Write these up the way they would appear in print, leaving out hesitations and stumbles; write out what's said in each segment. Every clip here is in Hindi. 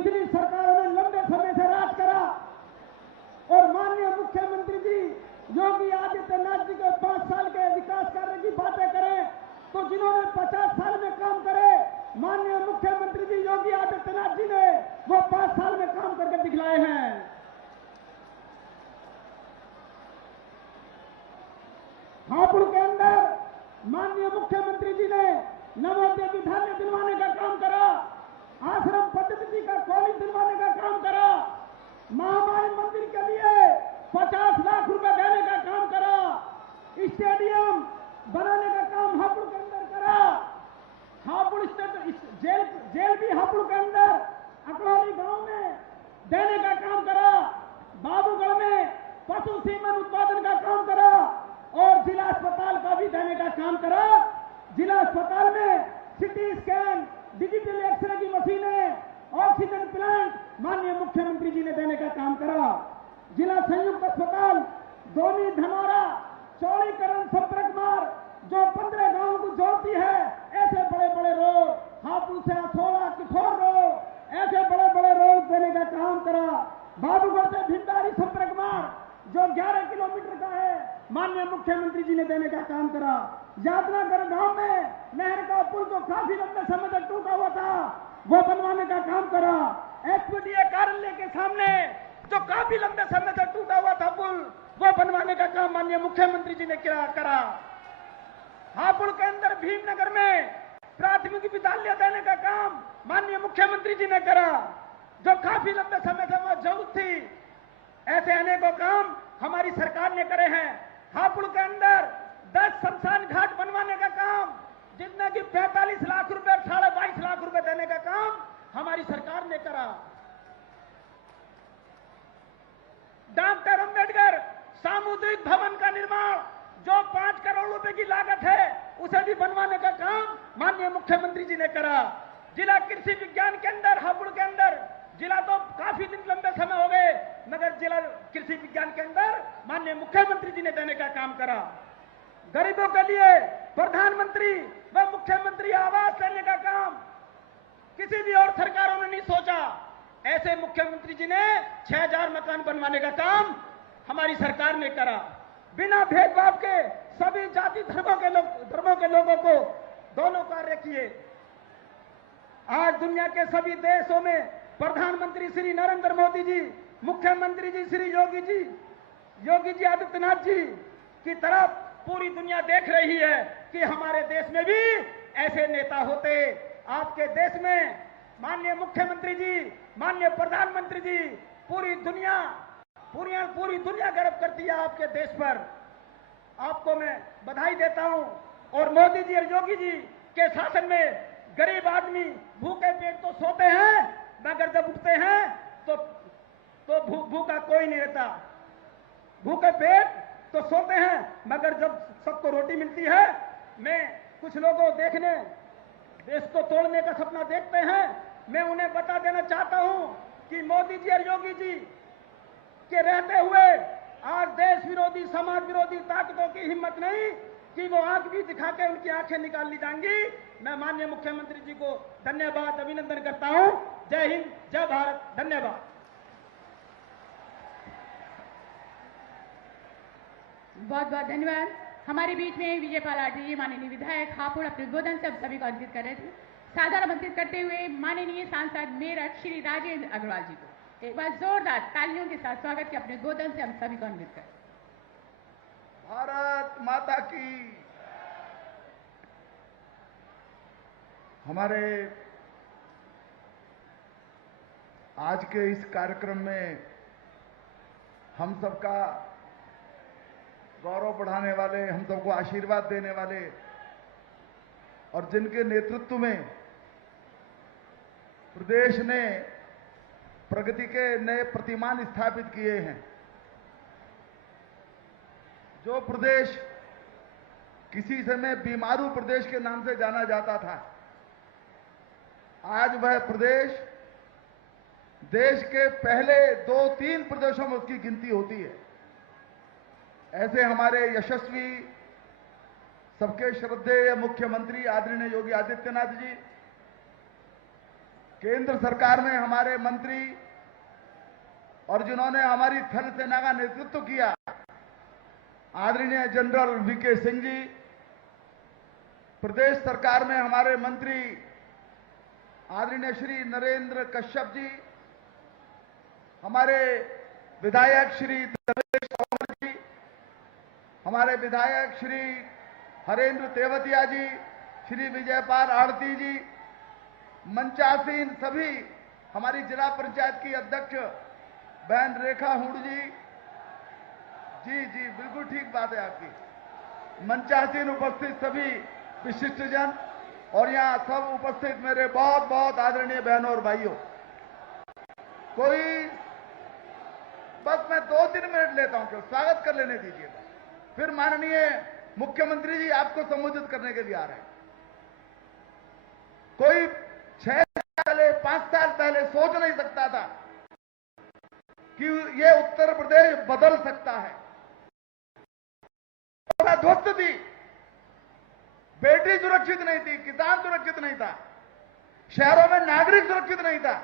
पिछली सरकारों ने लंबे समय से राज करा और माननीय मुख्यमंत्री जी योगी आदित्यनाथ जी के 5 साल के विकास कार्य की बातें करें तो जिन्होंने 50 साल में काम करे माननीय मुख्यमंत्री जी योगी आदित्यनाथ जी ने वो 5 साल में काम करके दिखलाए हैं। हापुड़ के अंदर माननीय मुख्यमंत्री जी ने नवोदय विद्यालय दिलवाने का काम करा, आश्रम पद्धति का कॉलेज दिलवाने का काम करा, महामारी मंदिर के लिए 50 लाख रुपए देने का काम करा, स्टेडियम बनाने का काम हापुड़ के अंदर करा, हापुड़ जेल भी हापुड़ के अंदर अकड़ौली गांव में देने का काम करा, बाबूगढ़ में पशु सीमन उत्पादन का काम करा और जिला अस्पताल का भी देने का काम करा। जिला अस्पताल में सिटी स्कैन, डिजिटल एक्सरे की मशीनें, ऑक्सीजन प्लांट माननीय मुख्यमंत्री जी ने देने का काम करा। जिला संयुक्त अस्पताल दोनी धनौरा चौड़ीकरण संपर्क मार्ग जो 15 गांवों को जोड़ती है, ऐसे बड़े बड़े रोड, हापुड़ से अथोड़ा किठौर रोड, ऐसे बड़े बड़े रोड देने का काम करा। बाबूगढ़ से भिंडारी संपर्क मार्ग जो 11 किलोमीटर का है, माननीय मुख्यमंत्री जी ने देने का काम करा। यादनागर गांव में नहर का पुल जो काफी लंबे समय तक टूटा हुआ था, वो बनवाने का काम करा। एसपीडीए कार्यालय के सामने जो काफी लंबे समय तक टूटा हुआ था पुल, वो बनवाने का काम माननीय मुख्यमंत्री जी ने करा। हापुड़ के अंदर भीमनगर में प्राथमिक विद्यालय देने का काम माननीय मुख्यमंत्री जी ने करा, जो काफी लंबे समय से वह जरूरत थी। ऐसे अनेकों काम हमारी सरकार ने करे हैं। हापुड़ के अंदर 10 शमशान घाट बनवाने का काम, जिसमें कि 45 लाख रुपए 22.5 लाख रुपए देने का काम हमारी सरकार ने करा। डॉक्टर अंबेडकर सामुदायिक भवन का निर्माण जो 5 करोड़ रुपए की लागत है, उसे भी बनवाने का काम माननीय मुख्यमंत्री जी ने करा। जिला कृषि विज्ञान केंद्र हापुड़ के अंदर, जिला तो काफी दिन लंबे समय हो गए, मगर जिला कृषि विज्ञान केंद्र माननीय मुख्यमंत्री जी ने देने का काम करा। गरीबों के लिए प्रधानमंत्री व मुख्यमंत्री आवास देने का काम किसी भी और सरकारों ने नहीं सोचा। ऐसे मुख्यमंत्री जी ने 6000 मकान बनवाने का काम हमारी सरकार ने करा। बिना भेदभाव के सभी जाति धर्मों के लोगों को दोनों कार्य किए। आज दुनिया के सभी देशों में प्रधानमंत्री श्री नरेंद्र मोदी जी, मुख्यमंत्री जी श्री योगी जी आदित्यनाथ जी की तरफ पूरी दुनिया देख रही है कि हमारे देश में भी ऐसे नेता होते। आपके देश में माननीय मुख्यमंत्री जी, माननीय प्रधानमंत्री जी, पूरी दुनिया गर्व करती है आपके देश पर। आपको मैं बधाई देता हूं। और मोदी जी और योगी जी के शासन में गरीब आदमी भूखे पेट तो सोते हैं, मगर जब उठते हैं तो भूखा कोई नहीं रहता। भूखे पेट तो सोते हैं, मगर जब सबको रोटी मिलती है। मैं कुछ लोगों देखने देश को तोड़ने का सपना देखते हैं, मैं उन्हें बता देना चाहता हूं कि मोदी जी और योगी जी के रहते हुए आज देश विरोधी, समाज विरोधी ताकतों की हिम्मत नहीं कि वो आंख भी दिखा के उनकी आंखें निकाल ली जाएंगी। मैं माननीय मुख्यमंत्री जी को धन्यवाद, अभिनंदन करता हूं। जय हिंद, जय भारत, धन्यवाद। बहुत बहुत धन्यवाद। हमारे बीच में विजयपाल आर्य जी माननीय विधायक हापुड़ अपने उद्बोधन से हम सभी को आमंत्रित कर रहे थे। सादर आमंत्रित करते हुए माननीय सांसद मेरठ श्री राजेंद्र अग्रवाल जी को एक बार जोरदार तालियों के साथ स्वागत के अपने उद्बोधन से हम सभी को आमंत्रित करें। भारत माता की। हमारे आज के इस कार्यक्रम में हम सबका गौरव बढ़ाने वाले, हम सबको आशीर्वाद देने वाले और जिनके नेतृत्व में प्रदेश ने प्रगति के नए प्रतिमान स्थापित किए हैं। जो प्रदेश किसी समय बीमारू प्रदेश के नाम से जाना जाता था, आज वह प्रदेश देश के पहले 2-3 प्रदेशों में उसकी गिनती होती है। ऐसे हमारे यशस्वी, सबके श्रद्धेय मुख्यमंत्री आदरणीय योगी आदित्यनाथ जी केंद्र सरकार में हमारे मंत्री और जिन्होंने हमारी थल सेना का नेतृत्व किया, आदरणीय जनरल वीके सिंह जी, प्रदेश सरकार में हमारे मंत्री आदरणीय श्री नरेंद्र कश्यप जी, हमारे विधायक श्री देवेश तोमर जी, हमारे विधायक श्री हरेंद्र तेवतिया जी, श्री विजयपाल आड़ती जी, मंचासीन सभी हमारी जिला पंचायत की अध्यक्ष बहन रेखा हुड़ जी, जी बिल्कुल ठीक बात है आपकी, मंचासीन उपस्थित सभी विशिष्टजन और यहां सब उपस्थित मेरे बहुत बहुत आदरणीय बहनों और भाइयों, बस मैं 2-3 मिनट लेता हूं, क्यों स्वागत कर लेने दीजिएगा, फिर माननीय मुख्यमंत्री जी आपको संबोधित करने के लिए आ रहे हैं। कोई 6 साल पहले 5 साल पहले सोच नहीं सकता था कि ये उत्तर प्रदेश बदल सकता है। ध्वस्त थी, बेटी सुरक्षित नहीं थी, किसान सुरक्षित नहीं था, शहरों में नागरिक सुरक्षित नहीं था,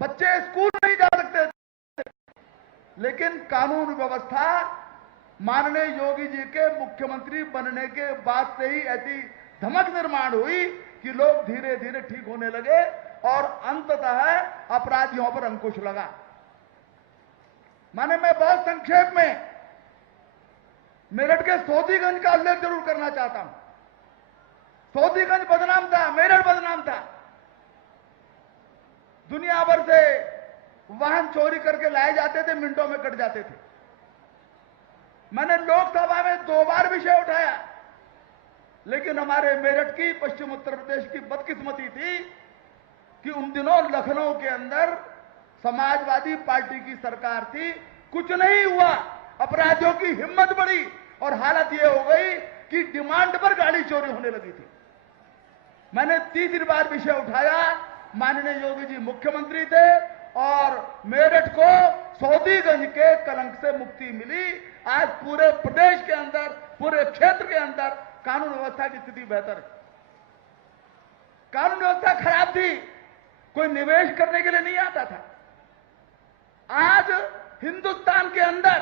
बच्चे स्कूल नहीं जा सकते थे, लेकिन कानून व्यवस्था माननीय योगी जी के मुख्यमंत्री बनने के बाद से ही ऐसी धमक निर्माण हुई कि लोग धीरे धीरे ठीक होने लगे और अंततः अपराधियों पर अंकुश लगा। माने मैं बहुत संक्षेप में मेरठ के सोदीगंज का उल्लेख जरूर करना चाहता हूं। सोदीगंज बदनाम था, मेरठ बदनाम था, दुनिया भर से वाहन चोरी करके लाए जाते थे, मिनटों में कट जाते थे। मैंने लोकसभा में 2 बार विषय उठाया, लेकिन हमारे मेरठ की, पश्चिम उत्तर प्रदेश की बदकिस्मती थी कि उन दिनों लखनऊ के अंदर समाजवादी पार्टी की सरकार थी, कुछ नहीं हुआ, अपराधियों की हिम्मत बढ़ी और हालत यह हो गई कि डिमांड पर गाड़ी चोरी होने लगी थी। मैंने 3 बार विषय उठाया, माननीय योगी जी मुख्यमंत्री थे और मेरठ को सौदीगंज के कलंक से मुक्ति मिली। आज पूरे प्रदेश के अंदर, पूरे क्षेत्र के अंदर कानून व्यवस्था की स्थिति बेहतर है। कानून व्यवस्था खराब थी, कोई निवेश करने के लिए नहीं आता था। आज हिंदुस्तान के अंदर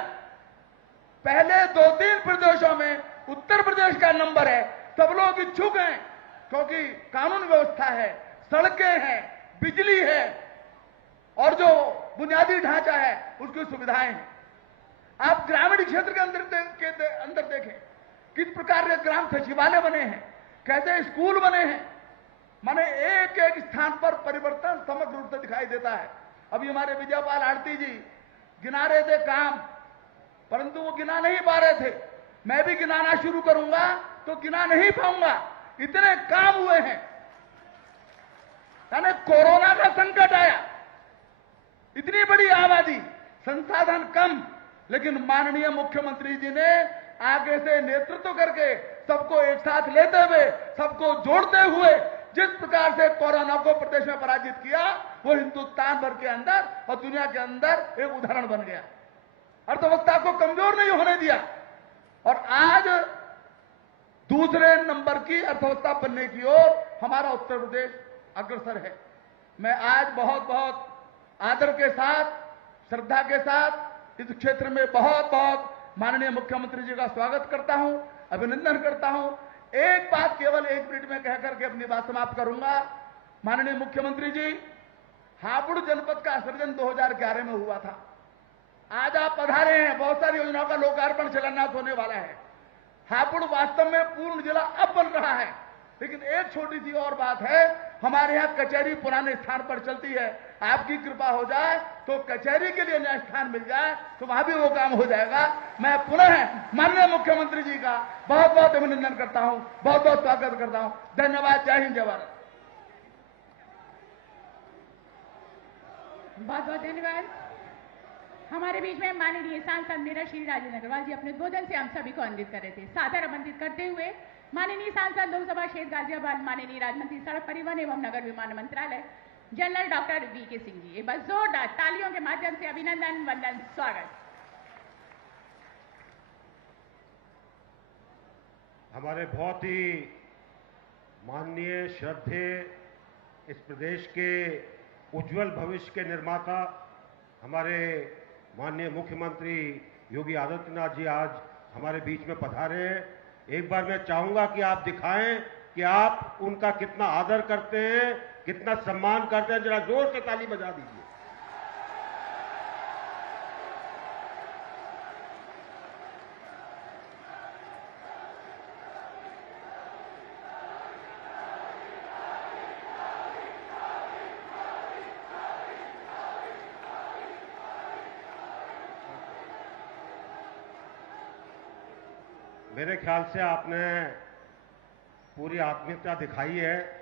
पहले 2-3 प्रदेशों में उत्तर प्रदेश का नंबर है। सब लोग इच्छुक हैं क्योंकि कानून व्यवस्था है, सड़कें हैं, बिजली है और जो बुनियादी ढांचा है उसकी सुविधाएं हैं। आप ग्रामीण क्षेत्र के अंदर देखें किस प्रकार के ग्राम सचिवालय बने हैं, कैसे स्कूल बने हैं। माने एक एक स्थान पर परिवर्तन समग्र रूप से दिखाई देता है। अभी हमारे विजयपाल आड़ती जी गिना रहे थे काम, परंतु वो गिना नहीं पा रहे थे। मैं भी गिनाना शुरू करूंगा तो गिना नहीं पाऊंगा, इतने काम हुए हैं। यानी कोरोना का संकट आया, इतनी बड़ी आबादी, संसाधन कम, लेकिन माननीय मुख्यमंत्री जी ने आगे से नेतृत्व करके सबको एक साथ लेते हुए, सबको जोड़ते हुए जिस प्रकार से कोरोना को प्रदेश में पराजित किया, वो हिंदुस्तान भर के अंदर और दुनिया के अंदर एक उदाहरण बन गया। अर्थव्यवस्था को कमजोर नहीं होने दिया और आज दूसरे नंबर की अर्थव्यवस्था बनने की ओर हमारा उत्तर प्रदेश अग्रसर है। मैं आज बहुत बहुत आदर के साथ, श्रद्धा के साथ इस क्षेत्र में बहुत बहुत माननीय मुख्यमंत्री जी का स्वागत करता हूं, अभिनंदन करता हूं। एक बात केवल 1 मिनट में कहकर के अपनी बात समाप्त करूंगा। माननीय मुख्यमंत्री जी, हापुड़ जनपद का सृजन 2011 में हुआ था। आज आप पधारे हैं, बहुत सारी योजनाओं का लोकार्पण शिलान्यास होने वाला है। हापुड़ वास्तव में पूर्ण जिला अब बन रहा है, लेकिन एक छोटी सी और बात है, हमारे यहां कचहरी पुराने स्थान पर चलती है। आपकी कृपा हो जाए तो कचहरी के लिए नया स्थान मिल जाए तो वहां भी वो काम हो जाएगा। मैं पुनः माननीय मुख्यमंत्री जी का बहुत बहुत अभिनंदन करता हूं, बहुत बहुत स्वागत करता हूं। धन्यवाद। जय हिंद, जय भारत। बहुत बहुत धन्यवाद। हमारे बीच में माननीय सांसद मेरठ श्री राजेंद्र अग्रवाल जी अपने उद्बोधन से हम सभी को आनंदित कर रहे थे। सादर आमंत्रित करते हुए माननीय सांसद लोकसभा क्षेत्र गाजियाबाद, माननीय राज्य मंत्री सड़क परिवहन एवं नगर विमान मंत्रालय general doctor VK Singh ji, बस जोरदार तालियों के माध्यम से अभिनंदन, वंदन, स्वागत। हमारे बहुत ही माननीय, श्रद्धेय इस प्रदेश के उज्जवल भविष्य के निर्माता हमारे माननीय मुख्यमंत्री योगी आदित्यनाथ जी आज हमारे बीच में पधारे हैं। एक बार मैं चाहूंगा कि आप दिखाएं कि आप उनका कितना आदर करते हैं, कितना सम्मान करते हैं। जरा जोर से ताली बजा दीजिए। मेरे ख्याल से आपने पूरी आत्मीयता दिखाई है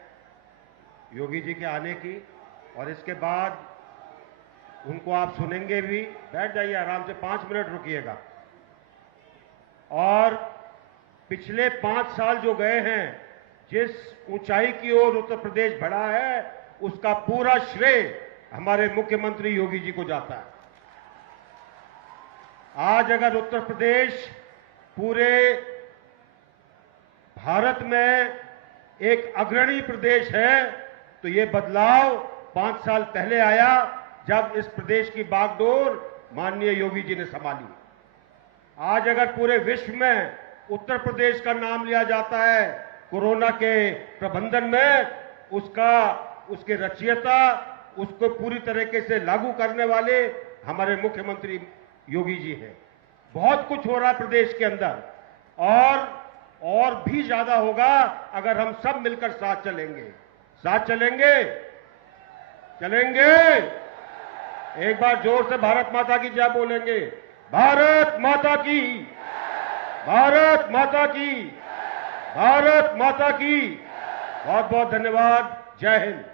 योगी जी के आने की, और इसके बाद उनको आप सुनेंगे भी। बैठ जाइए आराम से, 5 मिनट रुकिएगा। और पिछले 5 साल जो गए हैं, जिस ऊंचाई की ओर उत्तर प्रदेश बढ़ा है, उसका पूरा श्रेय हमारे मुख्यमंत्री योगी जी को जाता है। आज अगर उत्तर प्रदेश पूरे भारत में एक अग्रणी प्रदेश है, तो ये बदलाव 5 साल पहले आया, जब इस प्रदेश की बागडोर माननीय योगी जी ने संभाली। आज अगर पूरे विश्व में उत्तर प्रदेश का नाम लिया जाता है कोरोना के प्रबंधन में, उसके रचयिता, उसको पूरी तरीके से लागू करने वाले हमारे मुख्यमंत्री योगी जी हैं। बहुत कुछ हो रहा है प्रदेश के अंदर, और भी ज्यादा होगा अगर हम सब मिलकर साथ चलेंगे। साथ चलेंगे। एक बार जोर से भारत माता की जय बोलेंगे। भारत माता की, भारत माता की, भारत माता की। बहुत बहुत धन्यवाद। जय हिंद।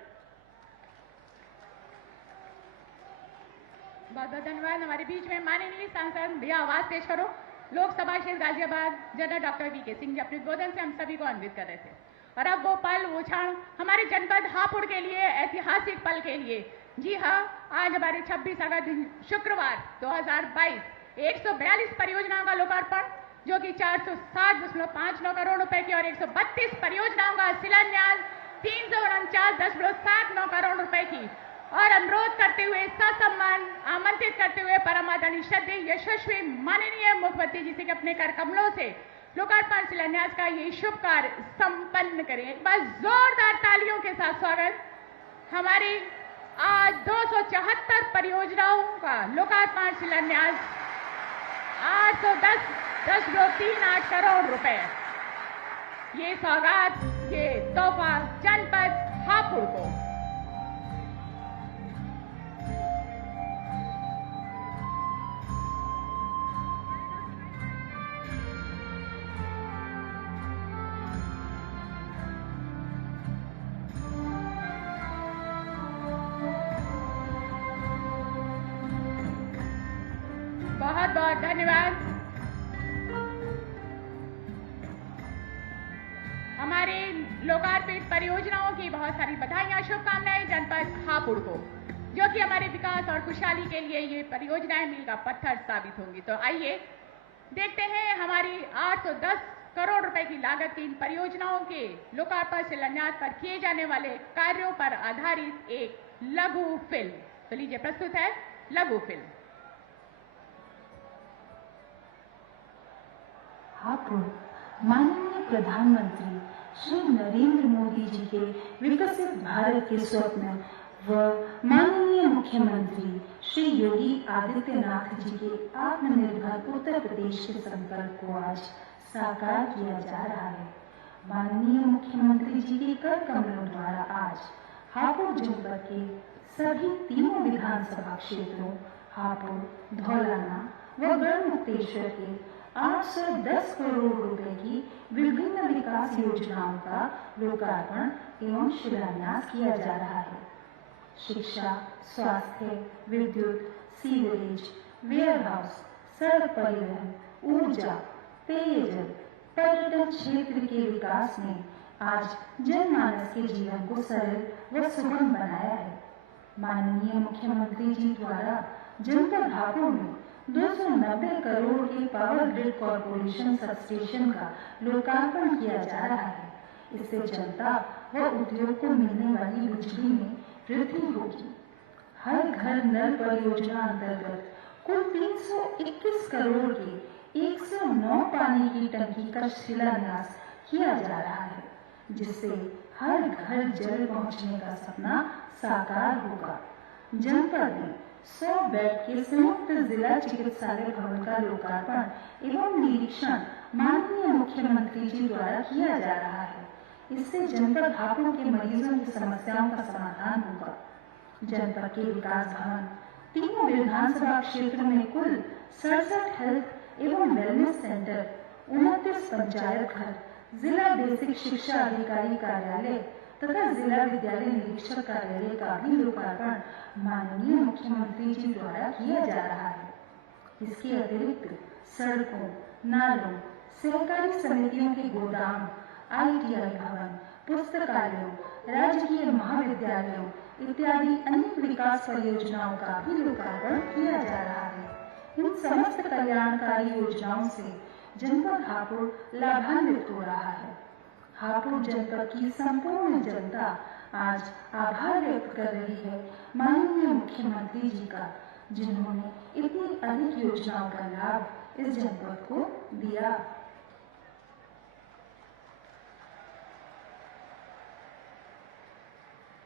बहुत बहुत धन्यवाद। हमारे बीच में माननीय सांसद, भैया आवाज तेज करो, लोकसभा क्षेत्र Ghaziabad general doctor V K. Singh ji अपने उद्बोधन से हम सभी को अन्वित कर रहे थे। और अब वो पल, वो क्षण हमारे जनपद हापुड़ के लिए ऐतिहासिक पल के लिए। जी हाँ, आज हमारे 26 अगस्त शुक्रवार 2022 142 परियोजनाओं का लोकार्पण, जो कि 460.59 करोड़ रुपए की, और 132 परियोजनाओं का शिलान्यास 349.79 करोड़ रुपए की। और अनुरोध करते हुए, ससम्मान आमंत्रित करते हुए परम आदरणीय श्रद्धेय यशस्वी माननीय मुख्यमंत्री जी से अपने कर कमलों से लोकार्पण शिलान्यास का ये शुभ कार्य संपन्न करें। एक बार जोरदार तालियों के साथ स्वागत। हमारी आज 274 परियोजनाओं का लोकार्पण शिलान्यास 810.38 करोड़ रुपए। ये सौगात, ये तोहफा जनपद हापुड़ को। बहुत बहुत धन्यवाद। हमारे लोकार्पित परियोजनाओं की बहुत सारी बधाइयां, शुभकामनाएं जनपद हापुड़ को, जो कि हमारे विकास और खुशहाली के लिए ये परियोजनाएं मील का पत्थर साबित होंगी। तो आइए देखते हैं हमारी 810 करोड़ रुपए की लागत की इन परियोजनाओं के लोकार्पण शिलान्यास पर किए जाने वाले कार्यों पर आधारित एक लघु फिल्म। तो लीजिए, प्रस्तुत है लघु फिल्म। हापुड़ माननीय प्रधानमंत्री श्री नरेंद्र मोदी जी के विकसित भारत के स्वप्न व माननीय मुख्यमंत्री श्री योगी आदित्यनाथ जी के आत्मनिर्भर उत्तर प्रदेश के संकल्प को आज साकार किया जा रहा है। माननीय मुख्यमंत्री जी के कर कमलों द्वारा आज हापुड़ जनपद के सभी 3 विधानसभा क्षेत्रों हापुड़, धौलाना व गढ़मुक्तेश्वर के 810 करोड़ रुपए की विभिन्न विकास योजनाओं का लोकार्पण एवं शिलान्यास किया जा रहा है। शिक्षा, स्वास्थ्य, विद्युत, सीवरेज, वेयरहाउस, सड़क परिवहन, ऊर्जा, पेयजल, पर्यटन क्षेत्र के विकास ने आज जनमानस के जीवन को सरल व सुगम बनाया है। माननीय मुख्यमंत्री जी द्वारा जनपद हापुड़ में 290 करोड़ के पावर ग्रिड कॉर्पोरेशन सबस्टेशन का लोकार्पण किया जा रहा है। इससे जनता व उद्योग को मिलने वाली बिजली में वृद्धि होगी। हर घर नल परियोजना अंतर्गत कुल 321 करोड़ की 109 पानी की टंकी का शिलान्यास किया जा रहा है, जिससे हर घर जल पहुंचने का सपना साकार होगा। जनपद में 100 बेड के संयुक्त जिला चिकित्सालय भवन का लोकार्पण एवं निरीक्षण माननीय मुख्यमंत्री जी द्वारा किया जा रहा है। इससे जनपद हापुड़ के मरीजों की समस्याओं का समाधान होगा। जनपद के विकास भवन तीनों विधानसभा क्षेत्र में कुल 67 हेल्थ एवं वेलनेस सेंटर, 29 पंचायत घर, जिला बेसिक शिक्षा अधिकारी कार्यालय तथा जिला विद्यालय निरीक्षक कार्यालय का भी लोकार्पण माननीय मुख्यमंत्री जी द्वारा किया जा रहा है। इसके अतिरिक्त सड़कों, नालों, सहकारी समितियों के गोदाम, ITI भवन, पुस्तकालयों, राजकीय महाविद्यालयों इत्यादि अनेक विकास परियोजनाओं का भी लोकार्पण किया जा रहा है। इन समस्त कल्याणकारी योजनाओं से जनपद हापुड़ लाभान्वित हो रहा है। हापुड़ जनपद की संपूर्ण जनता आज आभार व्यक्त कर रही है माननीय मुख्यमंत्री जी का, जिन्होंने इतनी अधिक योजनाओं का लाभ इस जनपद को दिया।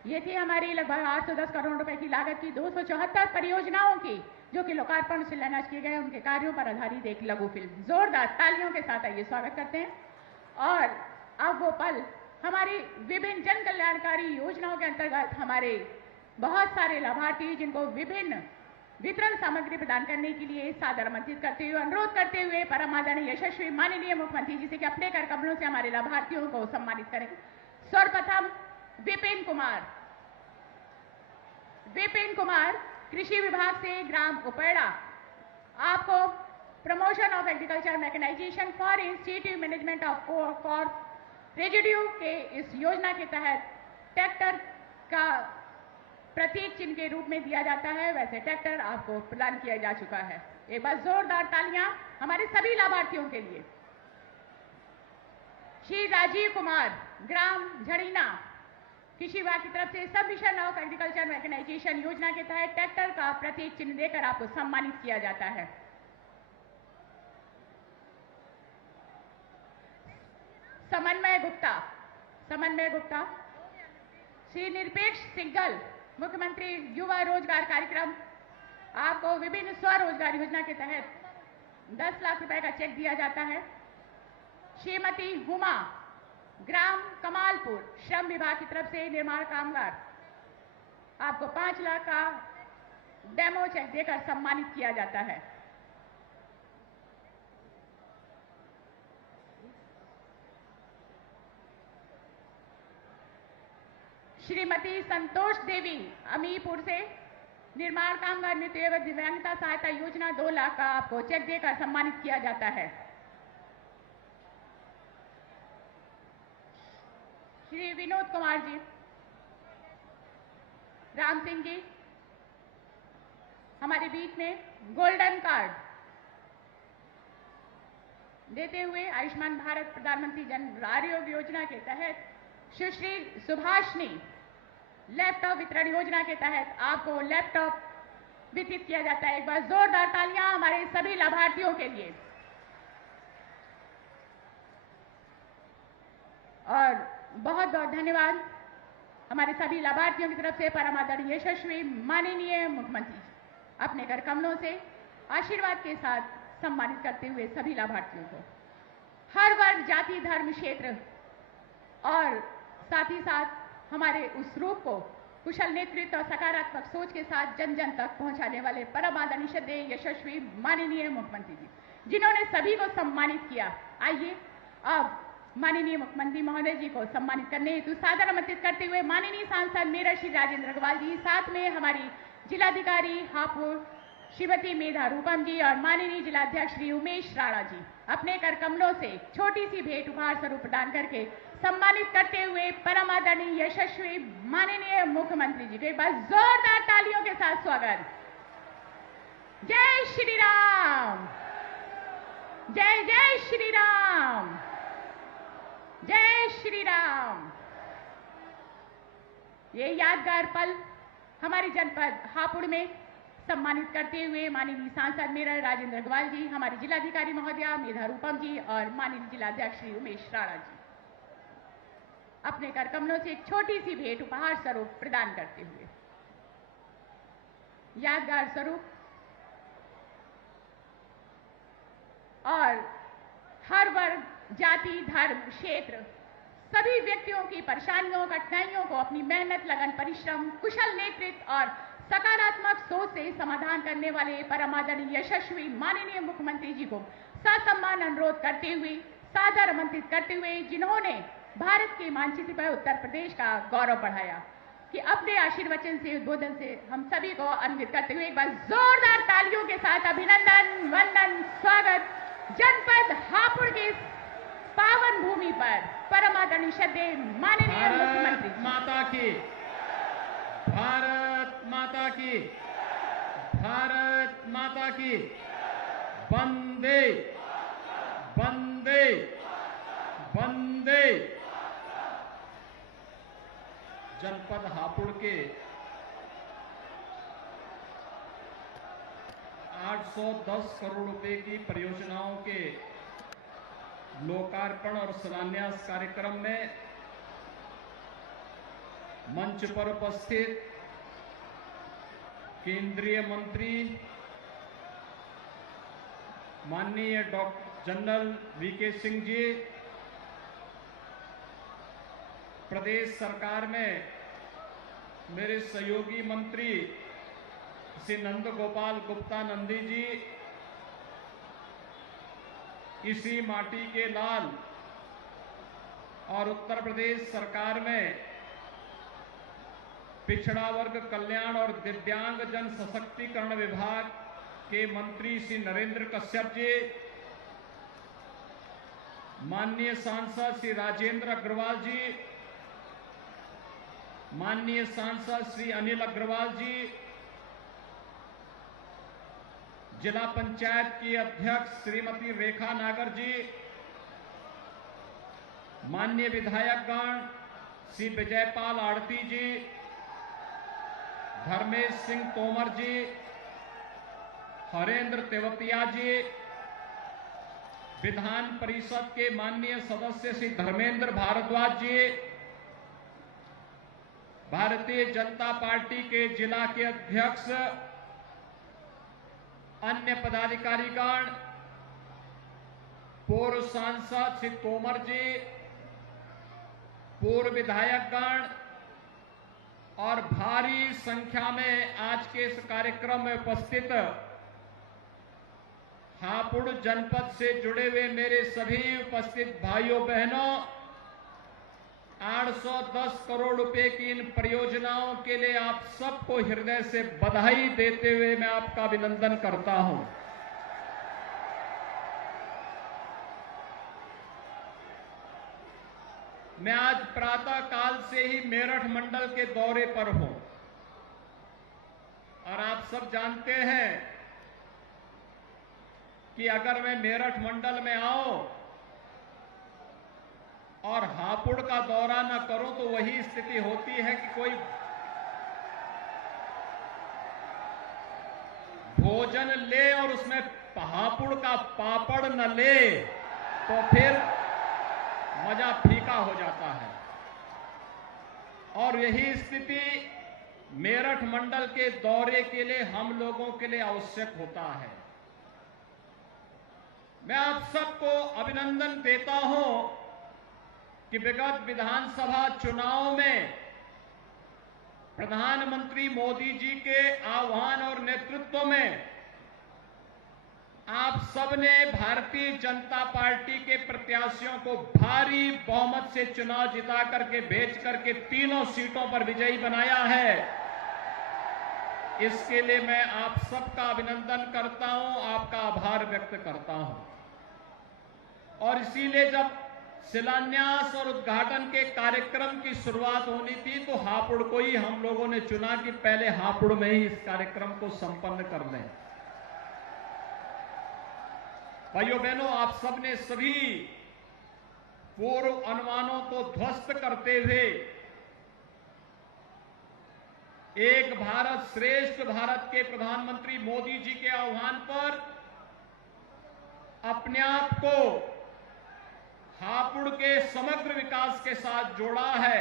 ये थी हमारी लगभग 810 करोड़ रुपए की लागत की 274 परियोजनाओं की, जो कि लोकार्पण शिलान्यास किए गए, उनके कार्यों पर आधारित एक लघु फिल्म। जोरदार तालियों के साथ आइए स्वागत करते हैं। और अब वो पल हमारी विभिन्न जन कल्याणकारी योजनाओं के अंतर्गत हमारे बहुत सारे लाभार्थी, जिनको विभिन्न वितरण सामग्री प्रदान करने के लिए सादर आमंत्रित करते हुए, अनुरोध करते हुए परम आदरणीय यशस्वी माननीय मुख्यमंत्री जी से कि अपने कर कमलों से हमारे लाभार्थियों को सम्मानित करें। सर्वप्रथम विपिन कुमार कृषि विभाग से ग्राम उपेड़ा, आपको promotion of agriculture mechanisation for institute management of crop residue के इस योजना के तहत ट्रैक्टर का प्रतीक चिन्ह के रूप में दिया जाता है, वैसे ट्रैक्टर आपको प्रदान किया जा चुका है। एक बार जोरदार तालियां हमारे सभी लाभार्थियों के लिए। श्री राजीव कुमार ग्राम झड़ीना कृषि विभाग की तरफ से सब मिशन ऑफ एग्रीकल्चर मैकेनाइजेशन योजना के तहत ट्रैक्टर का प्रतीक चिन्ह देकर आपको सम्मानित किया जाता है। समन्वय गुप्ता श्री निरपेक्ष सिंगल मुख्यमंत्री युवा रोजगार कार्यक्रम, आपको विभिन्न स्वरोजगार योजना के तहत 10 लाख रुपए का चेक दिया जाता है। श्रीमती हुमा ग्राम कमालपुर श्रम विभाग की तरफ से निर्माण कामगार, आपको 5 लाख का डेमो चेक देकर सम्मानित किया जाता है। श्रीमती संतोष देवी अमीपुर से निर्माण कामगार मृत्यु एवं दिव्यांगता सहायता योजना 2 लाख का आपको चेक देकर सम्मानित किया जाता है। श्री विनोद कुमार जी राम सिंह जी हमारे बीच में गोल्डन कार्ड देते हुए आयुष्मान भारत प्रधानमंत्री जन आरोग्य योजना के तहत सुश्री सुभाषनी लैपटॉप वितरण योजना के तहत आपको लैपटॉप वितरित किया जाता है। एक बार जोरदार तालियां हमारे सभी लाभार्थियों के लिए। और बहुत बहुत धन्यवाद हमारे सभी लाभार्थियों की तरफ से परम आदरणीय यशस्वी माननीय मुख्यमंत्री अपने कर कमलों से आशीर्वाद के साथ सम्मानित करते हुए सभी लाभार्थियों को हर वर्ग, जाति, धर्म, क्षेत्र और साथ ही साथ हमारे उस रूप को कुशल नेतृत्व और सकारात्मक सोच के साथ जन जन तक पहुंचाने वाले परम आदरणीय श्रद्धेय यशस्वी माननीय मुख्यमंत्री जी, जिन्होंने सभी को सम्मानित किया। आइए अब माननीय मुख्यमंत्री महोदय जी को सम्मानित करने हेतु सादर आमंत्रित करते हुए माननीय सांसद मेरठ श्री राजेंद्र अग्रवाल जी, साथ में हमारी जिलाधिकारी हापुड़ श्रीमती मेधा रूपम जी और माननीय जिलाध्यक्ष श्री उमेश राणा जी अपने कर कमलों से छोटी सी भेंट उपहार स्वरूप प्रदान करके सम्मानित करते हुए परम आदरणीय यशस्वी माननीय मुख्यमंत्री जी के एक बार जोरदार तालियों के साथ स्वागत। जय श्री राम, जय जय श्री राम, जय श्री राम। ये यादगार पल हमारे जनपद हापुड़ में सम्मानित करते हुए माननीय सांसद मेरठ राजेंद्र अग्रवाल जी, हमारे जिलाधिकारी महोदया मेधा रूपम जी और माननीय जिलाध्यक्ष श्री उमेश राणा जी अपने कर कमलों से एक छोटी सी भेंट उपहार स्वरूप प्रदान करते हुए यादगार स्वरूप और हर वर्ग, जाति, धर्म, क्षेत्र सभी व्यक्तियों की परेशानियों, कठिनाइयों को अपनी मेहनत, लगन, परिश्रम, कुशल नेतृत्व और सकारात्मक सोच से समाधान करने वाले परम आदरणीय यशस्वी माननीय मुख्यमंत्री जी को ससम्मान अनुरोध करते हुए, सादर आमंत्रित करते हुए, जिन्होंने भारत के मानचित्र पर उत्तर प्रदेश का गौरव बढ़ाया, कि अपने आशीर्वचन से, उद्बोधन से हम सभी को अन्वित करते हुए एक बार जोरदार तालियों के साथ अभिनंदन, वंदन, स्वागत जनपद हापुड़ के पावन भूमि पर परम आदरणीय श्रद्धेय माननीय मुख्यमंत्री माता की, भारत माता की, भारत माता की, वंदे वंदे वंदे। जनपद हापुड़ के 810 करोड़ रुपए की परियोजनाओं के लोकार्पण और शिलान्यास कार्यक्रम में मंच पर उपस्थित केंद्रीय मंत्री माननीय doctor general VK Singh ji, प्रदेश सरकार में मेरे सहयोगी मंत्री श्री नंद गोपाल गुप्ता नंदी जी, इसी माटी के लाल और उत्तर प्रदेश सरकार में पिछड़ा वर्ग कल्याण और दिव्यांग जन सशक्तिकरण विभाग के मंत्री श्री नरेंद्र कश्यप जी, माननीय सांसद श्री राजेंद्र अग्रवाल जी, माननीय सांसद श्री अनिल अग्रवाल जी, जिला पंचायत की अध्यक्ष श्रीमती रेखा नागर जी, माननीय विधायकगण श्री विजयपाल आड़ती जी, धर्मेश सिंह तोमर जी, हरेंद्र तेवतिया जी, विधान परिषद के माननीय सदस्य श्री धर्मेंद्र भारद्वाज जी, भारतीय जनता पार्टी के जिला के अध्यक्ष, अन्य पदाधिकारीगण, पूर्व सांसद श्री तोमर जी, पूर्व विधायकगण और भारी संख्या में आज के इस कार्यक्रम में उपस्थित हापुड़ जनपद से जुड़े हुए मेरे सभी उपस्थित भाइयों बहनों, 810 करोड़ रुपए की इन परियोजनाओं के लिए आप सबको हृदय से बधाई देते हुए मैं आपका अभिनंदन करता हूं। मैं आज प्रातः काल से ही मेरठ मंडल के दौरे पर हूं और आप सब जानते हैं कि अगर मैं मेरठ मंडल में आऊं और हापुड़ का दौरा न करूं तो वही स्थिति होती है कि कोई भोजन ले और उसमें हापुड़ का पापड़ न ले तो फिर मजा फीका हो जाता है। और यही स्थिति मेरठ मंडल के दौरे के लिए हम लोगों के लिए आवश्यक होता है। मैं आप सबको अभिनंदन देता हूं कि विगत विधानसभा चुनाव में प्रधानमंत्री मोदी जी के आह्वान और नेतृत्व में आप सबने भारतीय जनता पार्टी के प्रत्याशियों को भारी बहुमत से चुनाव जिता करके भेज करके तीनों सीटों पर विजयी बनाया है। इसके लिए मैं आप सबका अभिनंदन करता हूं, आपका आभार व्यक्त करता हूं। और इसीलिए जब शिलान्यास और उद्घाटन के कार्यक्रम की शुरुआत होनी थी तो हापुड़ को ही हम लोगों ने चुना कि पहले हापुड़ में ही इस कार्यक्रम को संपन्न कर लें। भाइयों बहनों, आप सबने सभी पूर्व अनुमानों को ध्वस्त करते हुए एक भारत श्रेष्ठ भारत के प्रधानमंत्री मोदी जी के आह्वान पर अपने आप को हापुड़ के समग्र विकास के साथ जोड़ा है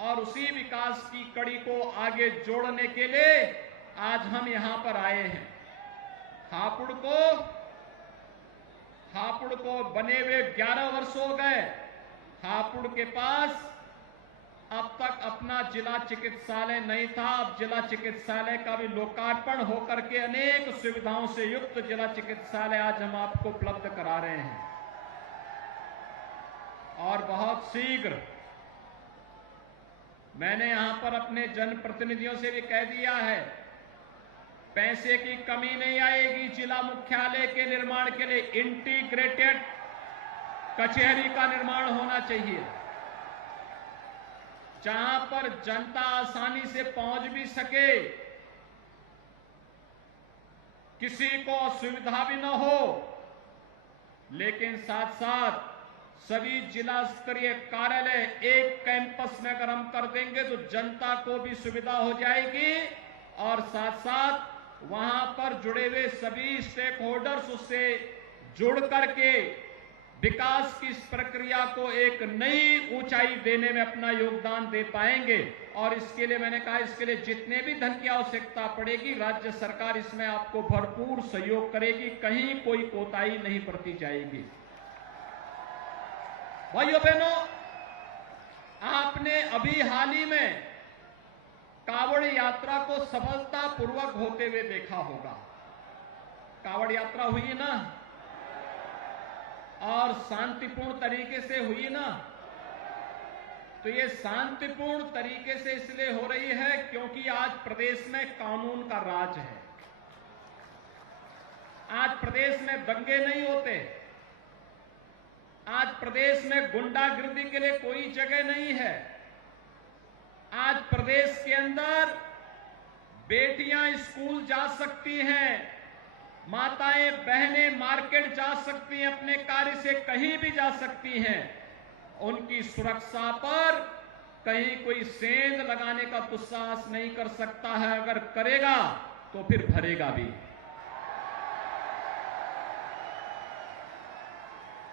और उसी विकास की कड़ी को आगे जोड़ने के लिए आज हम यहां पर आए हैं। हापुड़ को बने हुए 11 वर्ष हो गए। हापुड़ के पास अब तक अपना जिला चिकित्सालय नहीं था। अब जिला चिकित्सालय का भी लोकार्पण होकर के अनेक सुविधाओं से युक्त जिला चिकित्सालय आज हम आपको उपलब्ध करा रहे हैं और बहुत शीघ्र मैंने यहां पर अपने जनप्रतिनिधियों से भी कह दिया है, पैसे की कमी नहीं आएगी। जिला मुख्यालय के निर्माण के लिए इंटीग्रेटेड कचहरी का निर्माण होना चाहिए, जहां पर जनता आसानी से पहुंच भी सके, किसी को असुविधा भी न हो, लेकिन साथ साथ सभी जिला स्तरीय कार्यालय एक कैंपस में अगर हम कर देंगे तो जनता को भी सुविधा हो जाएगी और साथ साथ वहां पर जुड़े हुए सभी स्टेक होल्डर्स उससे जुड़ करके विकास की इस प्रक्रिया को एक नई ऊंचाई देने में अपना योगदान दे पाएंगे। और इसके लिए मैंने कहा, इसके लिए जितने भी धन की आवश्यकता पड़ेगी राज्य सरकार इसमें आपको भरपूर सहयोग करेगी, कहीं कोई कोताही नहीं बरती जाएगी। भाइयों बहनों, आपने अभी हाल ही में कांवड़ यात्रा को सफलतापूर्वक होते हुए देखा होगा। कांवड़ यात्रा हुई ना, और शांतिपूर्ण तरीके से हुई ना। तो ये शांतिपूर्ण तरीके से इसलिए हो रही है क्योंकि आज प्रदेश में कानून का राज है। आज प्रदेश में दंगे नहीं होते, आज प्रदेश में गुंडागिर्दी के लिए कोई जगह नहीं है। आज प्रदेश के अंदर बेटियां स्कूल जा सकती हैं, माताएं बहनें मार्केट जा सकती हैं, अपने कार्य से कहीं भी जा सकती हैं। उनकी सुरक्षा पर कहीं कोई सेंध लगाने का दुस्साहस नहीं कर सकता है, अगर करेगा तो फिर भरेगा भी।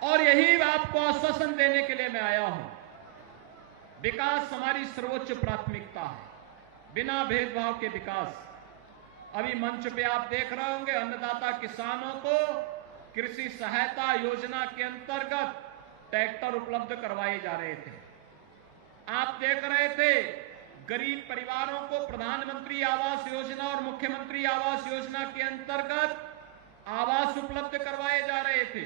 और यही आपको आश्वासन देने के लिए मैं आया हूं। विकास हमारी सर्वोच्च प्राथमिकता है, बिना भेदभाव के विकास। अभी मंच पे आप देख रहे होंगे, अन्नदाता किसानों को कृषि सहायता योजना के अंतर्गत ट्रैक्टर उपलब्ध करवाए जा रहे थे। आप देख रहे थे गरीब परिवारों को प्रधानमंत्री आवास योजना और मुख्यमंत्री आवास योजना के अंतर्गत आवास उपलब्ध करवाए जा रहे थे।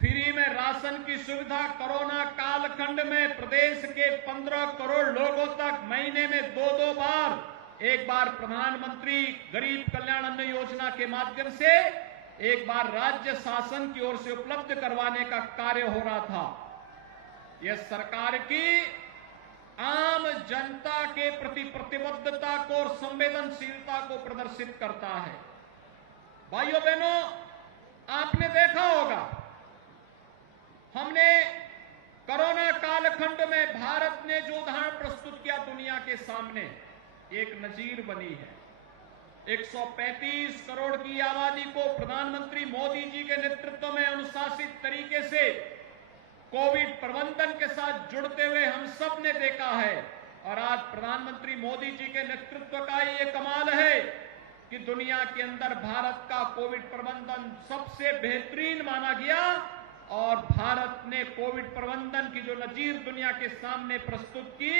फ्री में राशन की सुविधा कोरोना कालखंड में प्रदेश के 15 करोड़ लोगों तक महीने में 2-2 बार, एक बार प्रधानमंत्री गरीब कल्याण अन्न योजना के माध्यम से, एक बार राज्य शासन की ओर से उपलब्ध करवाने का कार्य हो रहा था। यह सरकार की आम जनता के प्रति प्रतिबद्धता को और संवेदनशीलता को प्रदर्शित करता है। भाइयों बहनों, आपने देखा होगा, हमने कोरोना कालखंड में भारत ने जो उदाहरण प्रस्तुत किया दुनिया के सामने, एक नजीर बनी है। 135 करोड़ की आबादी को प्रधानमंत्री मोदी जी के नेतृत्व में अनुशासित तरीके से कोविड प्रबंधन के साथ जुड़ते हुए हम सब ने देखा है। और आज प्रधानमंत्री मोदी जी के नेतृत्व का ये कमाल है कि दुनिया के अंदर भारत का कोविड प्रबंधन सबसे बेहतरीन माना गया। और भारत ने कोविड प्रबंधन की जो नजीर दुनिया के सामने प्रस्तुत की,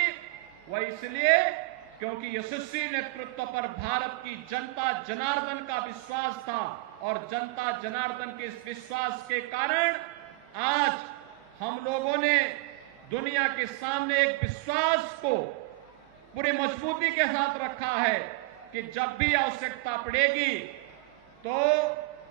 वह इसलिए क्योंकि यशस्वी नेतृत्व पर भारत की जनता जनार्दन का विश्वास था। और जनता जनार्दन के इस विश्वास के कारण आज हम लोगों ने दुनिया के सामने एक विश्वास को पूरी मजबूती के साथ रखा है कि जब भी आवश्यकता पड़ेगी तो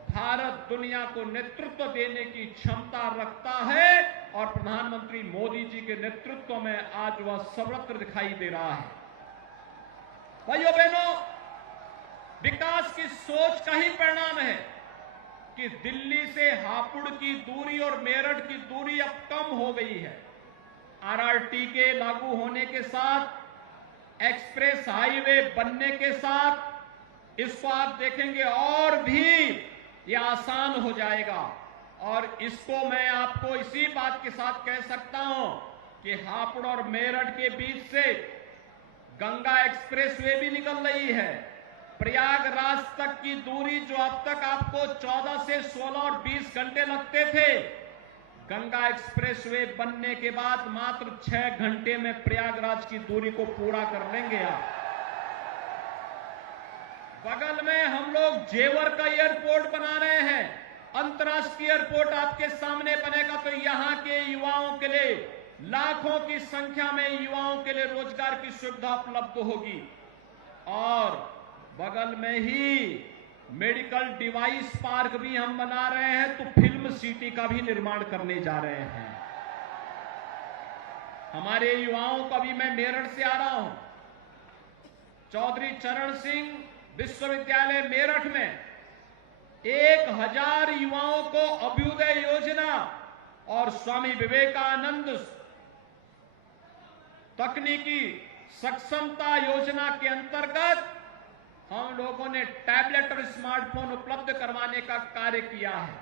भारत दुनिया को नेतृत्व देने की क्षमता रखता है। और प्रधानमंत्री मोदी जी के नेतृत्व में आज वह सर्वत्र दिखाई दे रहा है। भाइयों बहनों, विकास की सोच का ही परिणाम है कि दिल्ली से हापुड़ की दूरी और मेरठ की दूरी अब कम हो गई है। आरआरटी के लागू होने के साथ, एक्सप्रेस हाईवे बनने के साथ इसको आप देखेंगे और भी ये आसान हो जाएगा। और इसको मैं आपको इसी बात के साथ कह सकता हूं कि हापुड़ और मेरठ के बीच से गंगा एक्सप्रेसवे भी निकल रही है। प्रयागराज तक की दूरी जो अब तक आपको 14 से 16 और 20 घंटे लगते थे, गंगा एक्सप्रेसवे बनने के बाद मात्र 6 घंटे में प्रयागराज की दूरी को पूरा कर लेंगे आप। बगल में हम लोग जेवर का एयरपोर्ट बना रहे हैं, अंतर्राष्ट्रीय एयरपोर्ट आपके सामने बनेगा तो यहां के युवाओं के लिए, लाखों की संख्या में युवाओं के लिए रोजगार की सुविधा उपलब्ध होगी। और बगल में ही मेडिकल डिवाइस पार्क भी हम बना रहे हैं, तो फिल्म सिटी का भी निर्माण करने जा रहे हैं। हमारे युवाओं का भी, मैं मेरठ से आ रहा हूं, चौधरी चरण सिंह विश्वविद्यालय मेरठ में 1000 युवाओं को अभ्युदय योजना और स्वामी विवेकानंद तकनीकी सक्षमता योजना के अंतर्गत हम लोगों ने टैबलेट और स्मार्टफोन उपलब्ध करवाने का कार्य किया है।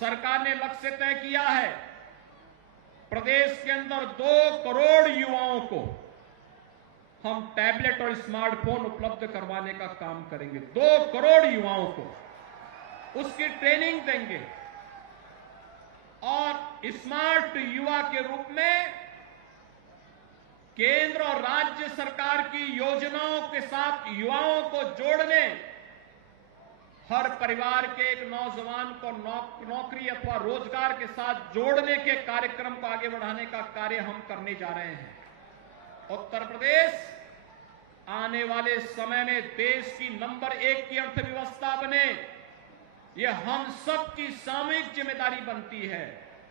सरकार ने लक्ष्य तय किया है, प्रदेश के अंदर 2 करोड़ युवाओं को हम टैबलेट और स्मार्टफोन उपलब्ध करवाने का काम करेंगे। 2 करोड़ युवाओं को उसकी ट्रेनिंग देंगे और स्मार्ट युवा के रूप में केंद्र और राज्य सरकार की योजनाओं के साथ युवाओं को जोड़ने, हर परिवार के एक नौजवान को नौकरी अथवा रोजगार के साथ जोड़ने के कार्यक्रम को आगे बढ़ाने का कार्य हम करने जा रहे हैं। उत्तर प्रदेश आने वाले समय में देश की नंबर 1 की अर्थव्यवस्था बने, यह हम सब की सामूहिक जिम्मेदारी बनती है।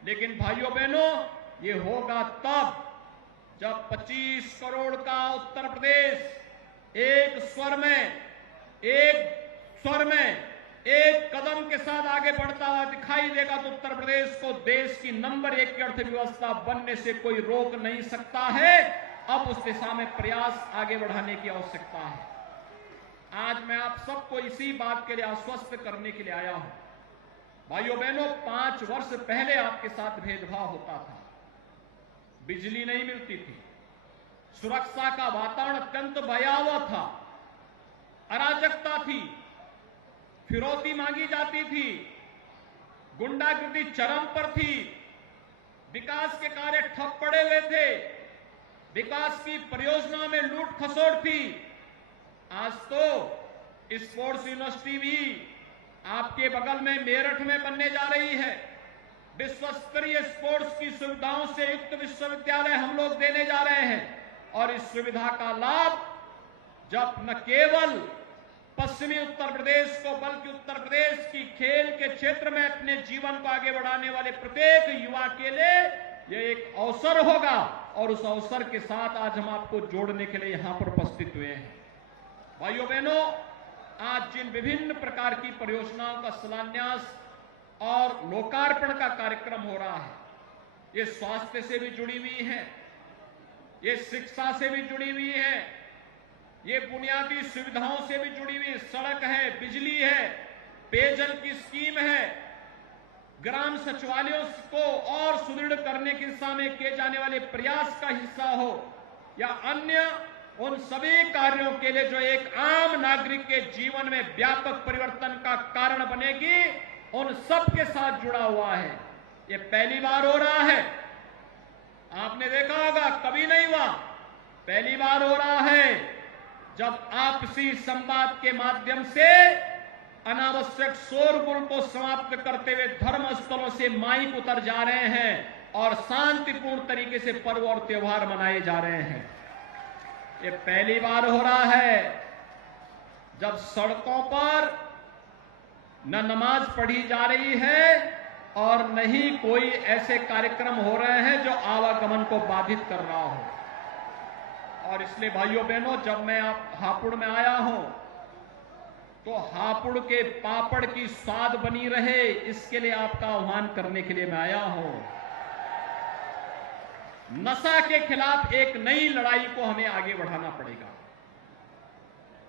लेकिन भाइयों बहनों, ये होगा तब जब 25 करोड़ का उत्तर प्रदेश एक स्वर में एक कदम के साथ आगे बढ़ता हुआ दिखाई देगा, तो उत्तर प्रदेश को देश की नंबर 1 की अर्थव्यवस्था बनने से कोई रोक नहीं सकता है। अब उस दिशा में प्रयास आगे बढ़ाने की आवश्यकता है। आज मैं आप सबको इसी बात के लिए आश्वस्त करने के लिए आया हूं। भाइयों बहनों, 5 वर्ष पहले आपके साथ भेदभाव होता था, बिजली नहीं मिलती थी, सुरक्षा का वातावरण अत्यंत भयावह था, अराजकता थी, फिरौती मांगी जाती थी, गुंडागर्दी चरम पर थी, विकास के कार्य ठप पड़े हुए थे, विकास की परियोजनाओं में लूट खसोट थी। आज तो स्पोर्ट्स यूनिवर्सिटी भी आपके बगल में मेरठ में बनने जा रही है। विश्व स्तरीय स्पोर्ट्स की सुविधाओं से युक्त विश्वविद्यालय हम लोग देने जा रहे हैं। और इस सुविधा का लाभ जब न केवल पश्चिमी उत्तर प्रदेश को, बल्कि उत्तर प्रदेश की खेल के क्षेत्र में अपने जीवन को आगे बढ़ाने वाले प्रत्येक युवा के लिए यह एक अवसर होगा। और उस अवसर के साथ आज हम आपको जोड़ने के लिए यहां पर उपस्थित हुए हैं। भाइयों बहनों, आज जिन विभिन्न प्रकार की परियोजनाओं का शिलान्यास और लोकार्पण का कार्यक्रम हो रहा है, ये स्वास्थ्य से भी जुड़ी हुई है, ये शिक्षा से भी जुड़ी हुई है, ये बुनियादी सुविधाओं से भी जुड़ी हुई, सड़क है, बिजली है, पेयजल की स्कीम है, ग्राम सचिवालयों को और सुदृढ़ करने की दिशा में किए जाने वाले प्रयास का हिस्सा हो, या अन्य उन सभी कार्यों के लिए जो एक आम नागरिक के जीवन में व्यापक परिवर्तन का कारण बनेगी, उन सब के साथ जुड़ा हुआ है। ये पहली बार हो रहा है, आपने देखा होगा कभी नहीं हुआ, पहली बार हो रहा है जब आपसी संवाद के माध्यम से अनावश्यक शोरगुल को समाप्त करते हुए धर्म स्थलों से माइक उतर जा रहे हैं और शांतिपूर्ण तरीके से पर्व और त्योहार मनाए जा रहे हैं। ये पहली बार हो रहा है जब सड़कों पर न नमाज पढ़ी जा रही है और न ही कोई ऐसे कार्यक्रम हो रहे हैं जो आवागमन को बाधित कर रहा हो। और इसलिए भाइयों बहनों, जब मैं हापुड़ में आया हूं तो तो हापुड़ के पापड़ की स्वाद बनी रहे, इसके लिए आपका आह्वान करने के लिए मैं आया हूं। नशा के खिलाफ एक नई लड़ाई को हमें आगे बढ़ाना पड़ेगा।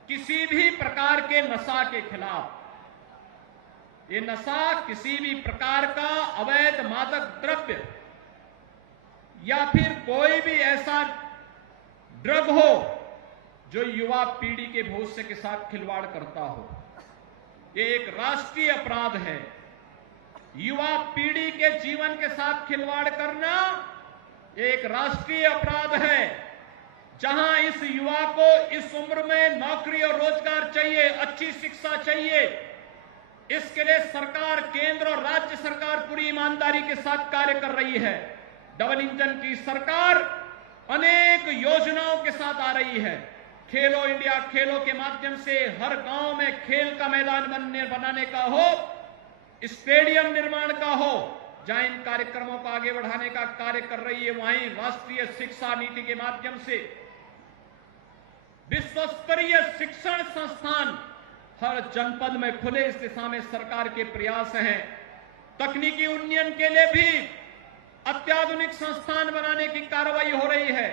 किसी भी प्रकार के नशा के खिलाफ, ये नशा किसी भी प्रकार का अवैध मादक द्रव्य या फिर कोई भी ऐसा ड्रग हो जो युवा पीढ़ी के भविष्य के साथ खिलवाड़ करता हो, ये एक राष्ट्रीय अपराध है। युवा पीढ़ी के जीवन के साथ खिलवाड़ करना एक राष्ट्रीय अपराध है। जहां इस युवा को इस उम्र में नौकरी और रोजगार चाहिए, अच्छी शिक्षा चाहिए, इसके लिए सरकार, केंद्र और राज्य सरकार पूरी ईमानदारी के साथ कार्य कर रही है। डबल इंजन की सरकार अनेक योजनाओं के साथ आ रही है। खेलो इंडिया खेलों के माध्यम से हर गांव में खेल का मैदान बनाने का हो, स्टेडियम निर्माण का हो, जहां इन कार्यक्रमों को आगे बढ़ाने का कार्य कर रही है, वहीं राष्ट्रीय शिक्षा नीति के माध्यम से विश्व स्तरीय शिक्षण संस्थान हर जनपद में खुले, इस दिशा में सरकार के प्रयास हैं। तकनीकी उन्नयन के लिए भी अत्याधुनिक संस्थान बनाने की कार्रवाई हो रही है।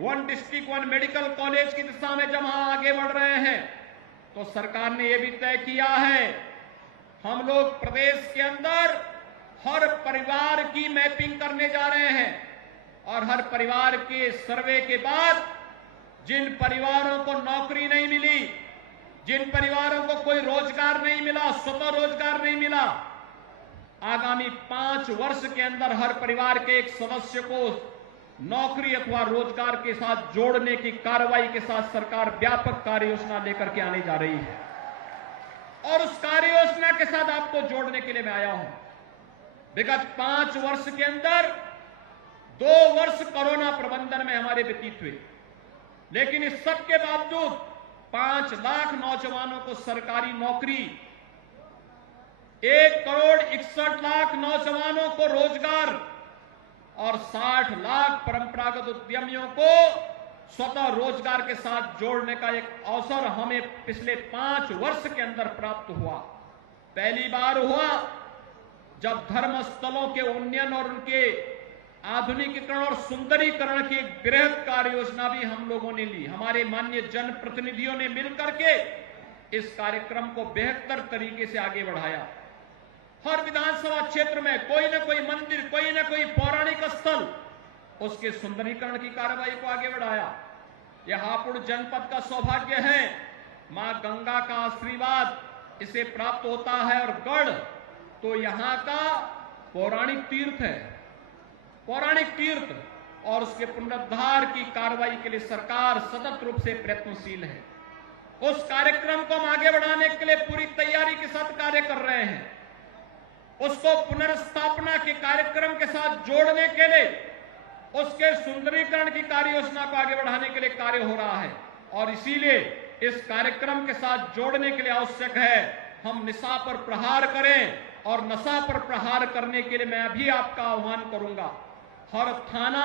1 डिस्ट्रिक्ट 1 मेडिकल कॉलेज की दिशा में जब हम आगे बढ़ रहे हैं, तो सरकार ने यह भी तय किया है, हम लोग प्रदेश के अंदर हर परिवार की मैपिंग करने जा रहे हैं और हर परिवार के सर्वे के बाद जिन परिवारों को नौकरी नहीं मिली, जिन परिवारों को कोई रोजगार नहीं मिला, स्वतः रोजगार नहीं मिला, आगामी 5 वर्ष के अंदर हर परिवार के एक सदस्य को नौकरी अथवा रोजगार के साथ जोड़ने की कार्रवाई के साथ सरकार व्यापक कार्य योजना लेकर के आने जा रही है। और उस कार्य योजना के साथ आपको जोड़ने के लिए मैं आया हूं। विगत 5 वर्ष के अंदर 2 वर्ष कोरोना प्रबंधन में हमारे व्यतीत हुए, लेकिन इस सब के बावजूद 5 लाख नौजवानों को सरकारी नौकरी, 1,61,00,000 नौजवानों को रोजगार और 60 लाख परंपरागत उद्यमियों को स्वतः रोजगार के साथ जोड़ने का एक अवसर हमें पिछले 5 वर्ष के अंदर प्राप्त हुआ। पहली बार हुआ जब धर्मस्थलों के उन्नयन और उनके आधुनिकीकरण और सुंदरीकरण की एक बृहद कार्य योजना भी हम लोगों ने ली। हमारे माननीय जनप्रतिनिधियों ने मिलकर के इस कार्यक्रम को बेहतर तरीके से आगे बढ़ाया। हर विधानसभा क्षेत्र में कोई ना कोई मंदिर, कोई ना कोई पौराणिक स्थल, उसके सुंदरीकरण की कार्रवाई को आगे बढ़ाया। यह हापुड़ जनपद का सौभाग्य है, मां गंगा का आशीर्वाद इसे प्राप्त होता है और गढ़ तो यहां का पौराणिक तीर्थ है, पौराणिक तीर्थ, और उसके पुनरुद्धार की कार्रवाई के लिए सरकार सतत रूप से प्रयत्नशील है। उस कार्यक्रम को हम आगे बढ़ाने के लिए पूरी तैयारी के साथ कार्य कर रहे हैं। उसको पुनर्स्थापना के कार्यक्रम के साथ जोड़ने के लिए, उसके सुंदरीकरण की कार्य योजना को आगे बढ़ाने के लिए कार्य हो रहा है। और इसीलिए इस कार्यक्रम के साथ जोड़ने के लिए आवश्यक है हम नशा पर प्रहार करें, और नशा पर प्रहार करने के लिए मैं भी आपका आह्वान करूंगा, हर थाना,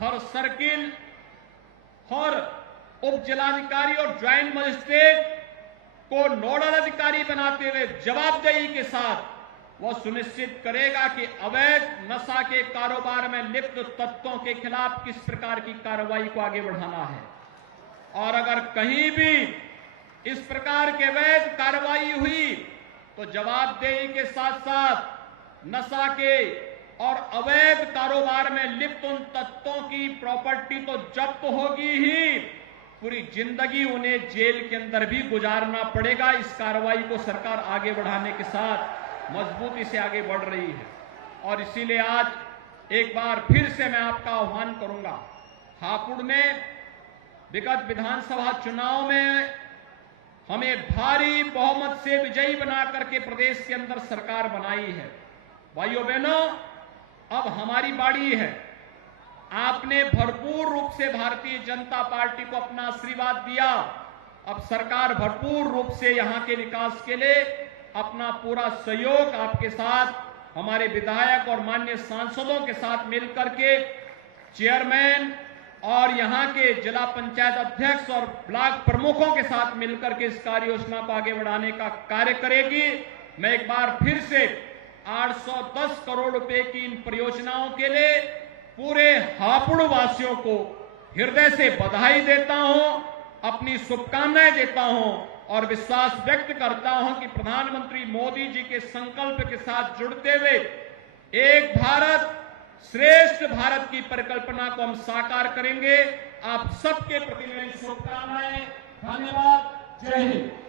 हर सर्किल, हर उप जिलाधिकारी और ज्वाइंट मजिस्ट्रेट को नोडल अधिकारी बनाते हुए जवाबदेही के साथ वह सुनिश्चित करेगा कि अवैध नशा के कारोबार में लिप्त तत्वों के खिलाफ किस प्रकार की कार्रवाई को आगे बढ़ाना है। और अगर कहीं भी इस प्रकार के अवैध कार्रवाई हुई तो जवाबदेही के साथ साथ नशा के और अवैध कारोबार में लिप्त उन तत्वों की प्रॉपर्टी तो जब्त होगी ही, पूरी जिंदगी उन्हें जेल के अंदर भी गुजारना पड़ेगा। इस कार्रवाई को सरकार आगे बढ़ाने के साथ मजबूती से आगे बढ़ रही है। और इसीलिए आज एक बार फिर से मैं आपका आह्वान करूंगा, हापुड़ में विगत विधानसभा चुनाव में हमें भारी बहुमत से विजयी बना करके प्रदेश के अंदर सरकार बनाई है। भाइयों बहनों, अब हमारी बारी है। आपने भरपूर रूप से भारतीय जनता पार्टी को अपना आशीर्वाद दिया, अब सरकार भरपूर रूप से यहां के विकास के लिए अपना पूरा सहयोग आपके साथ, हमारे विधायक और माननीय सांसदों के साथ मिलकर के चेयरमैन और यहां के जिला पंचायत अध्यक्ष और ब्लॉक प्रमुखों के साथ मिलकर के इस कार्य योजना को आगे बढ़ाने का कार्य करेगी। मैं एक बार फिर से 810 करोड़ रुपए की इन परियोजनाओं के लिए पूरे हापुड़ वासियों को हृदय से बधाई देता हूं, अपनी शुभकामनाएं देता हूं और विश्वास व्यक्त करता हूं कि प्रधानमंत्री मोदी जी के संकल्प के साथ जुड़ते हुए एक भारत श्रेष्ठ भारत की परिकल्पना को हम साकार करेंगे। आप सबके प्रति मेरी शुभकामनाएं। धन्यवाद। जय हिंद।